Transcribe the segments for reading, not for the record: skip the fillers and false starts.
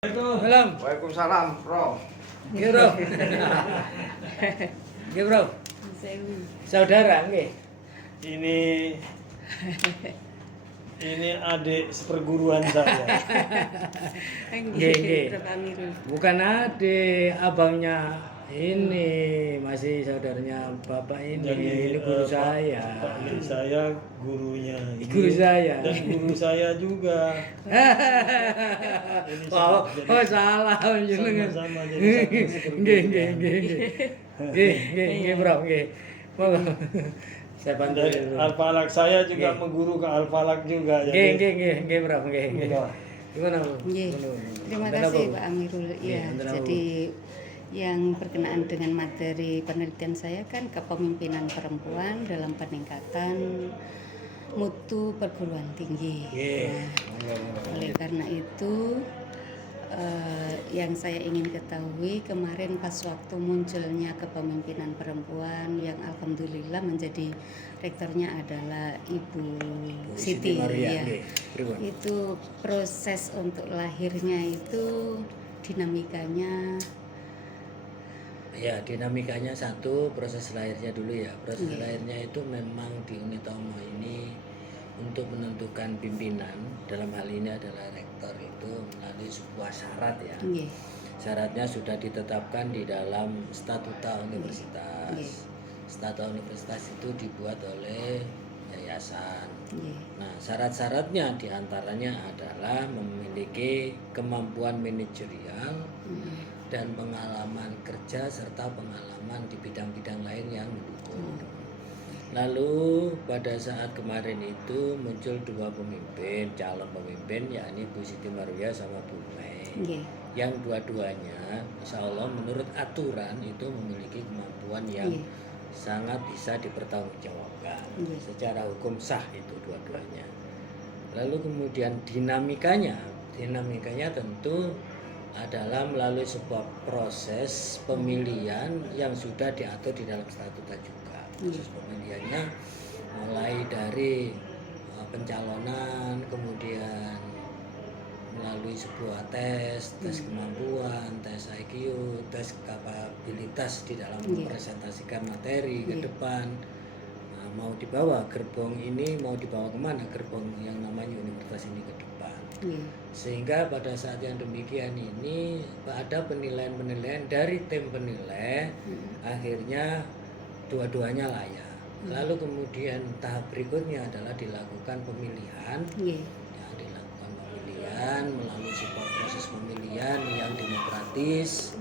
Assalamualaikum. Waalaikumsalam, Bro. Nggih, Bro. Nggih, Bro. Saudara nggih. Ini adik seperguruan saya. Nggih, nggih. Bukan adik, abangnya ini masih saudaranya Bapak ini. Ini guru saya. Pak saya gurunya. Guru saya. Dan guru saya juga. Oh, salah jenengan. Sama-sama jadi satu seperguruan. Nggih, Bro, nggih. Monggo. Saya bantu. Dan Alfalak saya juga mengguru ke Alfalak juga. Nggih, Bro, nggih. Gimana, Bu? Nggih. Terima kasih Pak Amirul. Ya, jadi yang berkenaan dengan materi penelitian saya kan kepemimpinan perempuan dalam peningkatan mutu perguruan tinggi. Nah, oleh karena itu yang saya ingin ketahui kemarin pas waktu munculnya kepemimpinan perempuan yang alhamdulillah menjadi rektornya adalah Ibu Siti Maria, ya. Itu proses untuk lahirnya itu dinamikanya. Ya, dinamikanya satu, proses lahirnya dulu ya. Proses lahirnya itu memang di Unitomo ini untuk menentukan pimpinan, dalam hal ini adalah rektor itu melalui sebuah syarat ya. Syaratnya sudah ditetapkan di dalam statuta universitas. Statuta universitas itu dibuat oleh yayasan. Nah, syarat-syaratnya diantaranya adalah memiliki kemampuan manajerial dan pengalaman kerja serta pengalaman di bidang-bidang lain yang mendukung. Lalu pada saat kemarin itu muncul dua pemimpin, calon pemimpin, yakni Bu Siti Maria sama Bu Mei. Yang dua-duanya insya Allah menurut aturan itu memiliki kemampuan yang sangat bisa dipertanggungjawabkan. Secara hukum sah itu dua-duanya. Lalu kemudian dinamikanya tentu adalah melalui sebuah proses pemilihan yang sudah diatur di dalam statuta juga. Proses pemilihannya mulai dari pencalonan, kemudian melalui sebuah tes kemampuan, tes IQ, tes kapabilitas di dalam mempresentasikan materi ke depan. Nah, mau dibawa gerbong ini, mau dibawa kemana gerbong yang namanya universitas ini ke depan. Sehingga pada saat yang demikian ini ada penilaian-penilaian dari tim penilai, akhirnya dua-duanya layak. Lalu kemudian tahap berikutnya adalah dilakukan pemilihan. Dilakukan pemilihan melalui sebuah proses pemilihan yang demokratis.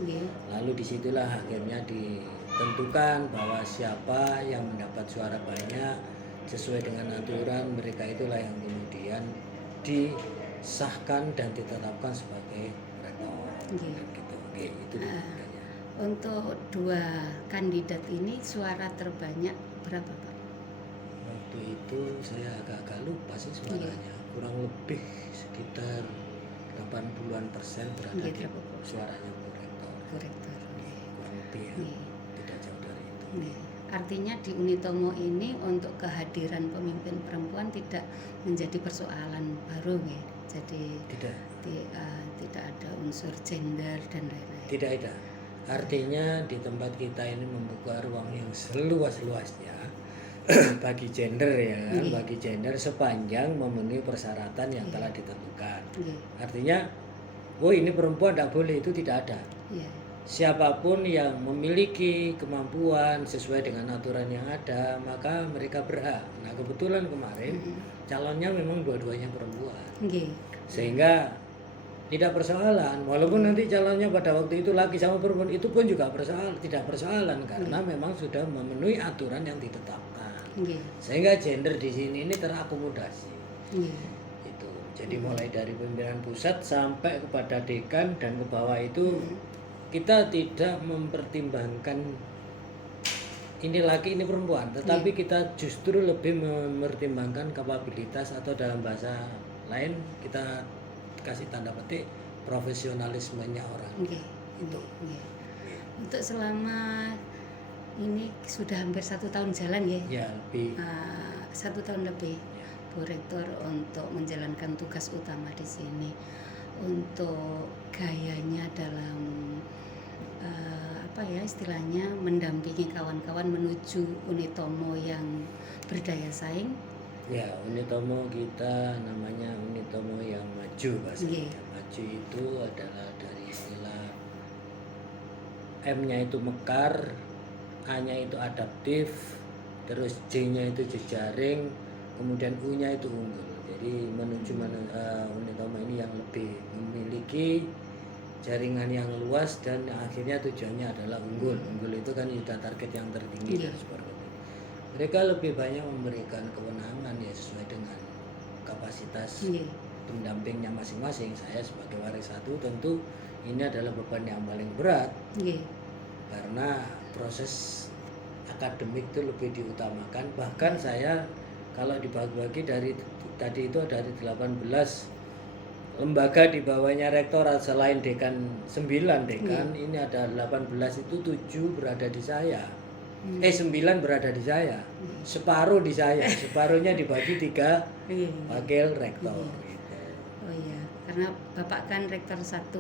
Lalu disitulah akhirnya ditentukan bahwa siapa yang mendapat suara banyak sesuai dengan aturan, mereka itulah yang kemudian disahkan dan ditetapkan sebagai rektor. Itu untuk dua kandidat ini suara terbanyak berapa Pak? Waktu itu saya agak-agak lupa sih suaranya, kurang lebih sekitar 80% berada di suaranya Bu Rektor. Kurang lebih ya, tidak jauh dari itu. Artinya di Unitomo ini untuk kehadiran pemimpin perempuan tidak menjadi persoalan baru ya. Jadi tidak ada unsur gender dan lain-lain. Tidak ada. Artinya di tempat kita ini membuka ruang yang seluas-luasnya bagi gender ya, bagi gender sepanjang memenuhi persyaratan yang telah ditentukan. Artinya, ini perempuan tidak boleh, itu tidak ada. Siapapun yang memiliki kemampuan sesuai dengan aturan yang ada, maka mereka berhak. Nah, kebetulan kemarin calonnya memang dua-duanya perempuan. Sehingga tidak persoalan, walaupun nanti calonnya pada waktu itu laki sama perempuan, itu pun juga tidak persoalan karena memang sudah memenuhi aturan yang ditetapkan. Sehingga gender di sini ini terakomodasi. Itu. Jadi mulai dari pimpinan pusat sampai kepada dekan dan ke bawah itu kita tidak mempertimbangkan ini laki ini perempuan, tetapi kita justru lebih mempertimbangkan kapabilitas atau dalam bahasa lain kita kasih tanda petik profesionalismenya orang. Itu. Untuk selama ini sudah hampir 1 tahun jalan ya? Ya, lebih. 1 tahun lebih, Bu Rektor untuk menjalankan tugas utama di sini. untuk gayanya dalam apa ya istilahnya mendampingi kawan-kawan menuju Unitomo yang berdaya saing. Ya, Unitomo kita namanya Unitomo yang maju bahasanya. Maju itu adalah dari istilah M-nya itu mekar, A-nya itu adaptif, terus J-nya itu jejaring, kemudian U-nya itu unggul. Jadi menuju Unitomo ini yang lebih memiliki jaringan yang luas dan akhirnya tujuannya adalah unggul. Unggul itu kan sudah target yang tertinggi dari sebuah organisasi. Mereka lebih banyak memberikan kewenangan ya sesuai dengan kapasitas pendampingnya masing-masing. Saya sebagai waris satu tentu ini adalah beban yang paling berat karena proses akademik itu lebih diutamakan. Bahkan saya kalau dibagi-bagi dari tadi itu dari 18 lembaga di bawahnya rektorat selain dekan 9 dekan, ini ada 18 itu 7 berada di saya. 9 berada di saya. Separuh di saya, separuhnya dibagi 3 wakil rektor. Gitu. Oh iya, karena Bapak kan rektor 1,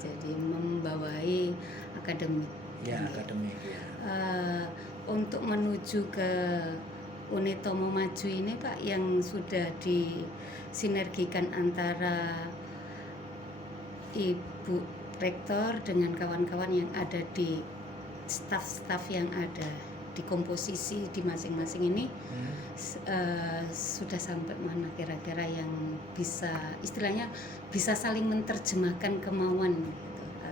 jadi membawahi akademik. Ya, akademik ya. Untuk menuju ke Unitomo Maju ini Pak yang sudah disinergikan antara Ibu Rektor dengan kawan-kawan yang ada di staf-staf yang ada di komposisi di masing-masing ini sudah sampai mana kira-kira yang bisa istilahnya bisa saling menerjemahkan kemauan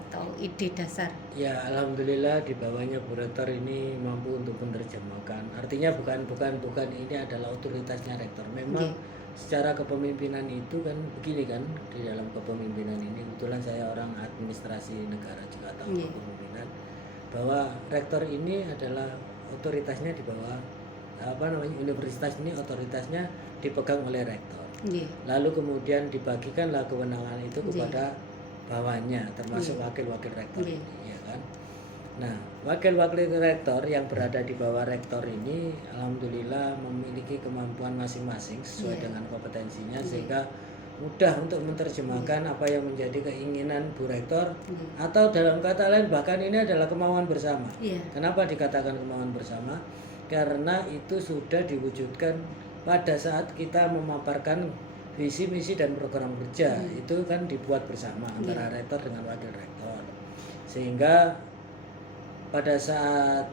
atau ide dasar. Ya, alhamdulillah di bawahnya Bu Rektor ini mampu untuk menerjemahkan. Artinya bukan ini adalah otoritasnya rektor. Memang secara kepemimpinan itu kan begini kan, di dalam kepemimpinan ini kebetulan saya orang administrasi negara juga tahu kepemimpinan bahwa rektor ini adalah otoritasnya di bawah universitas ini otoritasnya dipegang oleh rektor. Lalu kemudian dibagikanlah kewenangan itu kepada bawahnya termasuk wakil-wakil rektor ini, ya kan. Nah, wakil-wakil rektor yang berada di bawah rektor ini alhamdulillah memiliki kemampuan masing-masing sesuai dengan kompetensinya sehingga mudah untuk menerjemahkan apa yang menjadi keinginan Bu Rektor atau dalam kata lain bahkan ini adalah kemauan bersama. Kenapa dikatakan kemauan bersama? Karena itu sudah diwujudkan pada saat kita memaparkan visi misi dan program kerja itu kan dibuat bersama antara rektor dengan wakil rektor sehingga pada saat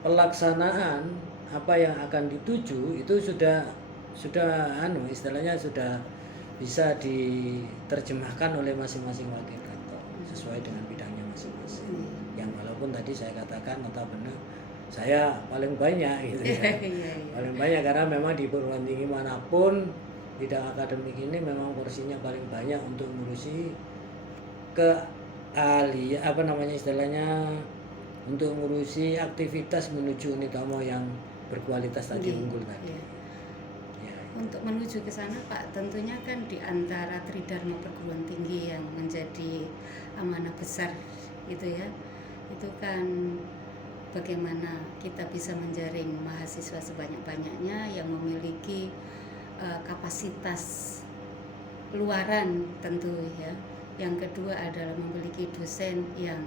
pelaksanaan apa yang akan dituju itu sudah istilahnya sudah bisa diterjemahkan oleh masing-masing wakil rektor sesuai dengan bidangnya masing-masing. Yang walaupun tadi saya katakan notabene saya paling banyak gitu ya. Paling banyak karena memang di perguruan tinggi manapun bidang akademik ini memang porsinya paling banyak untuk mengurusi untuk mengurusi aktivitas menuju Unitomo yang berkualitas tadi unggul tadi. Untuk menuju ke sana Pak, tentunya kan di antara Tridharma perguruan tinggi yang menjadi amanah besar itu ya, itu kan bagaimana kita bisa menjaring mahasiswa sebanyak-banyaknya yang memiliki kapasitas luaran tentu ya. Yang kedua adalah memiliki dosen yang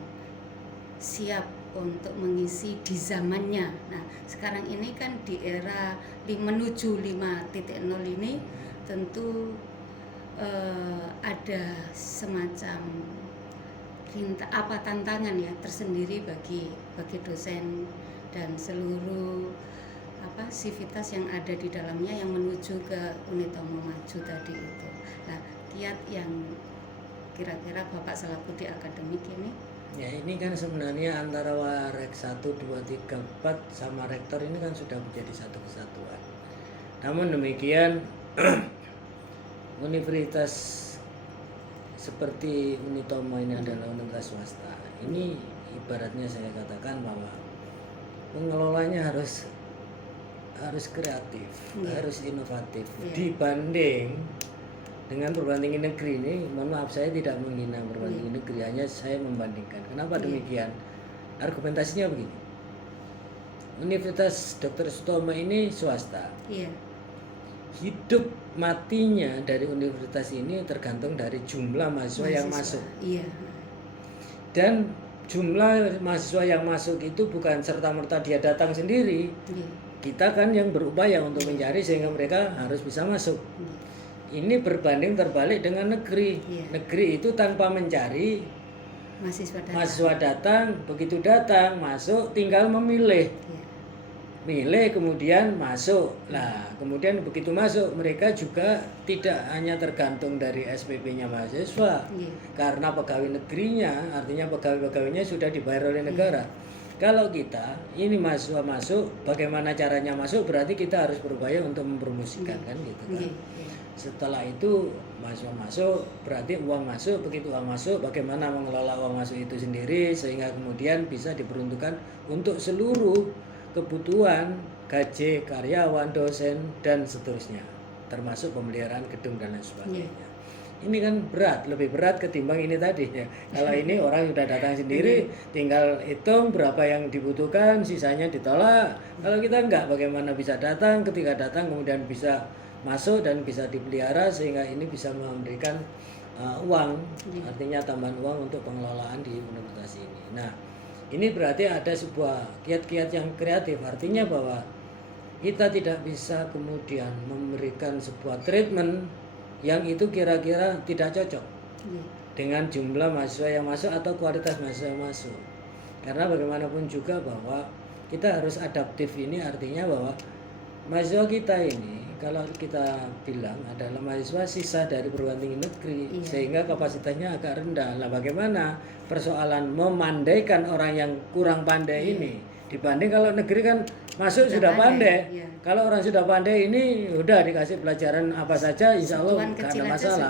siap untuk mengisi di zamannya. Nah, sekarang ini kan di era menuju 5.0 ini tentu ada semacam tantangan ya tersendiri bagi dosen dan seluruh sivitas yang ada di dalamnya yang menuju ke Unitomo Maju tadi itu. Nah, kiat yang kira-kira Bapak selaku di akademik ini? Ya, ini kan sebenarnya antara Warek 1, 2, 3, 4 sama rektor ini kan sudah menjadi satu kesatuan. Namun demikian universitas seperti Unitomo ini adalah universitas swasta. Ini ibaratnya saya katakan bahwa pengelolanya harus kreatif, harus inovatif dibanding dengan perguruan tinggi negeri ini. Mohon maaf, saya tidak menghina perguruan tinggi negeri, hanya saya membandingkan. Kenapa demikian? Argumentasinya begini. Universitas Dr. Sutomo ini swasta. hidup matinya dari universitas ini tergantung dari jumlah mahasiswa yang masuk. Iya. Dan jumlah mahasiswa yang masuk itu bukan serta-merta dia datang sendiri. Iya. Kita kan yang berupaya untuk mencari sehingga mereka harus bisa masuk. Iya. Ini berbanding terbalik dengan negeri. Iya. Negeri itu tanpa mencari, Mahasiswa datang. begitu datang masuk tinggal memilih. Iya. Milih kemudian masuk. Nah, kemudian begitu masuk mereka juga tidak hanya tergantung dari SPP-nya mahasiswa. Iya. Karena pegawai negerinya, artinya pegawai-pegawainya sudah dibayar oleh negara. Kalau kita ini mahasiswa masuk, bagaimana caranya masuk? Berarti kita harus berupaya untuk mempromosikan kan gitu kan. Iya. Iya. Setelah itu mahasiswa masuk, berarti uang masuk. Begitu uang masuk, bagaimana mengelola uang masuk itu sendiri sehingga kemudian bisa diperuntukkan untuk seluruh kebutuhan gaji karyawan, dosen dan seterusnya, termasuk pemeliharaan gedung dan lain sebagainya. Ini kan berat, lebih berat ketimbang ini tadi ya. Kalau ini orang sudah datang sendiri, tinggal hitung berapa yang dibutuhkan, sisanya ditolak. Kalau kita enggak, bagaimana bisa datang, ketika datang kemudian bisa masuk dan bisa dipelihara sehingga ini bisa memberikan uang, artinya tambahan uang untuk pengelolaan di universitas ini. Nah, ini berarti ada sebuah kiat-kiat yang kreatif, artinya bahwa kita tidak bisa kemudian memberikan sebuah treatment yang itu kira-kira tidak cocok dengan jumlah mahasiswa yang masuk atau kualitas mahasiswa yang masuk. Karena bagaimanapun juga bahwa kita harus adaptif, ini artinya bahwa mahasiswa kita ini kalau kita bilang adalah mahasiswa sisa dari perguruan tinggi negeri, sehingga kapasitasnya agak rendah. Nah, bagaimana persoalan memandaikan orang yang kurang pandai ini dibanding kalau negeri kan masuk sudah pandai. Kalau orang sudah pandai ini udah dikasih pelajaran apa saja, insya Allah nggak ada masalah.